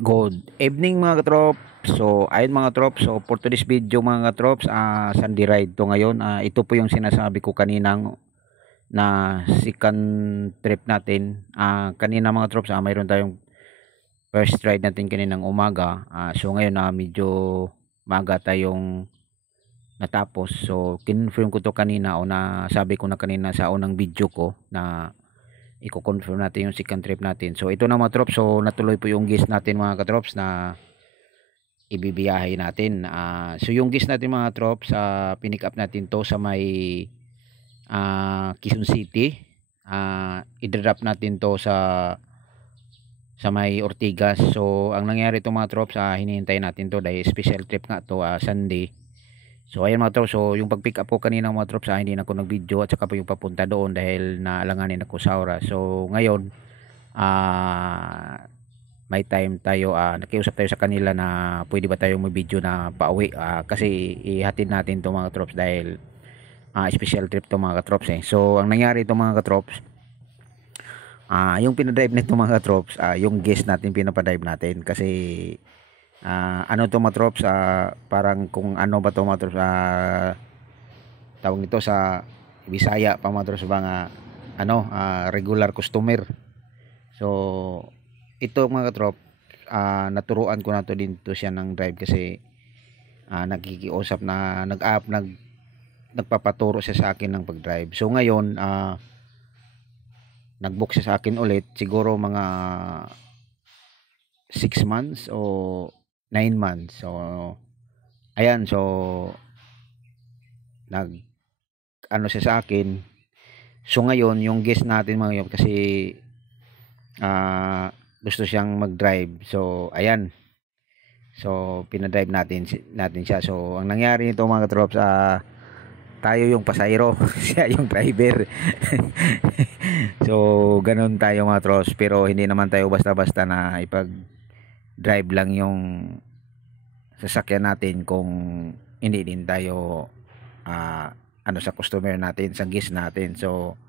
Good evening mga katrops. So ayun mga katrops, so for today's video mga katrops, Sunday ride to ngayon. Ito po yung sinasabi ko kaninang na second trip natin. Kanina mga katrops, mayroon tayong first ride natin kaninang umaga. So ngayon medyo maga tayong natapos. So kinonfirm ko to kanina, o na sabi ko na kanina sa unang video ko na i-confirm natin yung second trip natin. So ito na mga katrops, so natuloy po yung guest natin mga katrops na ibibiyahe natin. So yung guest natin mga trops, pinick up natin to sa may Quezon City. I-drop natin to sa may Ortigas. So ang nangyari to mga trops, hinihintay natin to dahil special trip nga to, Sunday. So ayan mga trops, so yung pag-pick up ko kanina mga trops, hindi na ako nag-video, at saka po yung papunta doon dahil naalanganin ako sa oras. So ngayon may time tayo, nakiusap tayo sa kanila na pwede ba tayo mag-video na pauwi, kasi ihatid natin to mga trops dahil special trip to mga katrops So ang nangyari to mga katrops, yung pinadrive nito mga katrops, yung guest natin pinapadrive natin kasi ano to mga trops, parang kung ano ba to mga trops, tawag nito sa Bisaya pa mga trops, mga regular customer. So ito mga katrop, naturuan ko na to din to siya ng drive kasi nagkikiusap na nagpapaturo siya sa akin ng pag-drive. So ngayon nag-book siya sa akin ulit, siguro mga 6 months o 9 months. So ayan, so nag ano siya sa akin. So ngayon yung guest natin mga yun, kasi gusto siyang mag-drive. So ayan, so pinadrive natin siya. So ang nangyari nito mga katrops, tayo yung pasahero siya yung driver. So ganun tayo mga trops, pero hindi naman tayo basta-basta na ipag-drive lang yung sasakyan natin kung hindi din tayo sa customer natin, sa guest natin. So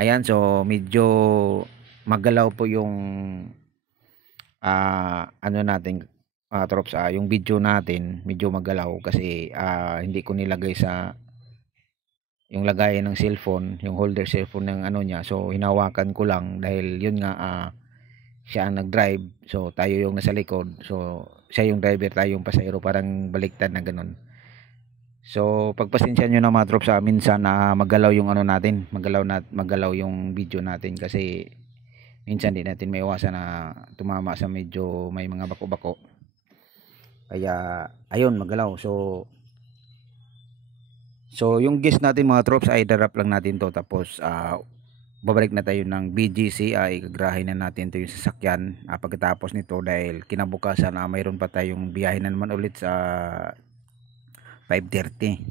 ayan, so medyo magalaw po yung natin mga trops, yung video natin medyo magalaw kasi hindi ko nilagay sa yung lagayan ng cellphone, yung holder cellphone ng niya. So hinawakan ko lang dahil yun nga, siya ang nag-drive, so tayo yung nasa likod. So siya yung driver, tayo yung pasahero, parang baliktad na ganun. So pagpasensya nyo na mga trops, minsan magalaw yung natin, magalaw yung video natin kasi minsan di natin maiwasan na tumama sa medyo may mga bako-bako, kaya ayun magalaw. So yung guest natin mga trops ay darap lang natin to, tapos babalik na tayo ng BGC. Igagrahin na natin to yung sasakyan pagkatapos nito dahil kinabukasan mayroon pa tayong biyahe na naman ulit sa 5:30.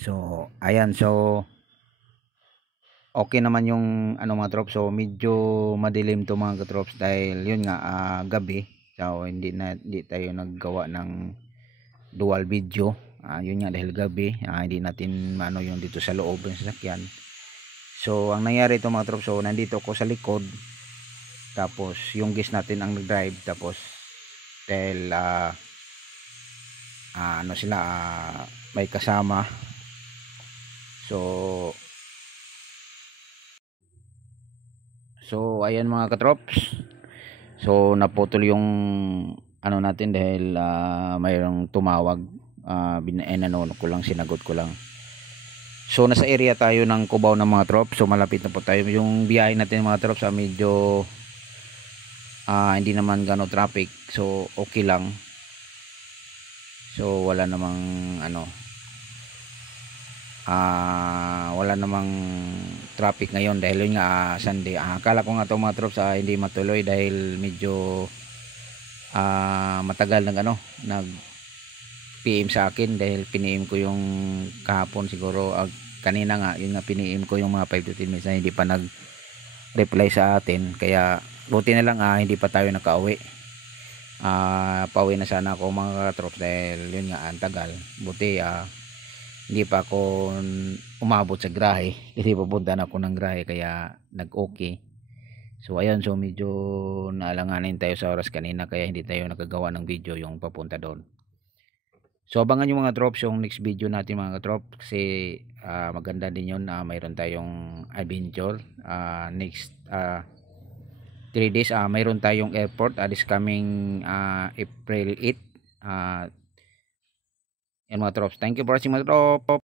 So ayan, so okay naman yung mga trops. So medyo madilim to mga trops dahil yun nga, gabi. So hindi tayo naggawa ng dual video, yun nga dahil gabi, hindi natin yung dito sa loob ng sasakyan. So ang nangyari ito mga trops, so nandito ako sa likod, tapos yung guest natin ang nag-drive, tapos dahil sila may kasama. So ayan mga katrops, so naputol yung natin dahil mayroong tumawag, sinagot ko lang. So nasa area tayo ng Cubao ng mga trops, so malapit na po tayo. Yung biyahe natin mga trops, medyo hindi naman gano traffic, so okay lang. So wala namang wala namang traffic ngayon dahil yun nga, Sunday. Akala ko nga to mga trops, hindi matuloy dahil medyo matagal nag PM sa akin dahil piniim ko yung kahapon, siguro kanina nga, yun nga piniim ko yung mga 5 to 10 minutes na hindi pa nag reply sa atin. Kaya buti na lang hindi pa tayo nakauwi. Pauwi na sana ako mga trops dahil yun nga ang tagal. Buti hindi pa ako umabot sa grahe kasi pupunta na ako ng grahe, kaya nag okay. So ayun, so medyo naalanganin tayo sa oras kanina kaya hindi tayo nakagawa ng video yung papunta doon. So abangan yung mga drops yung next video natin mga drops kasi maganda din yun na mayroon tayong adventure next 3 days mayroon tayong airport this coming April 8 yan mga drops. Thank you for watching mga drops.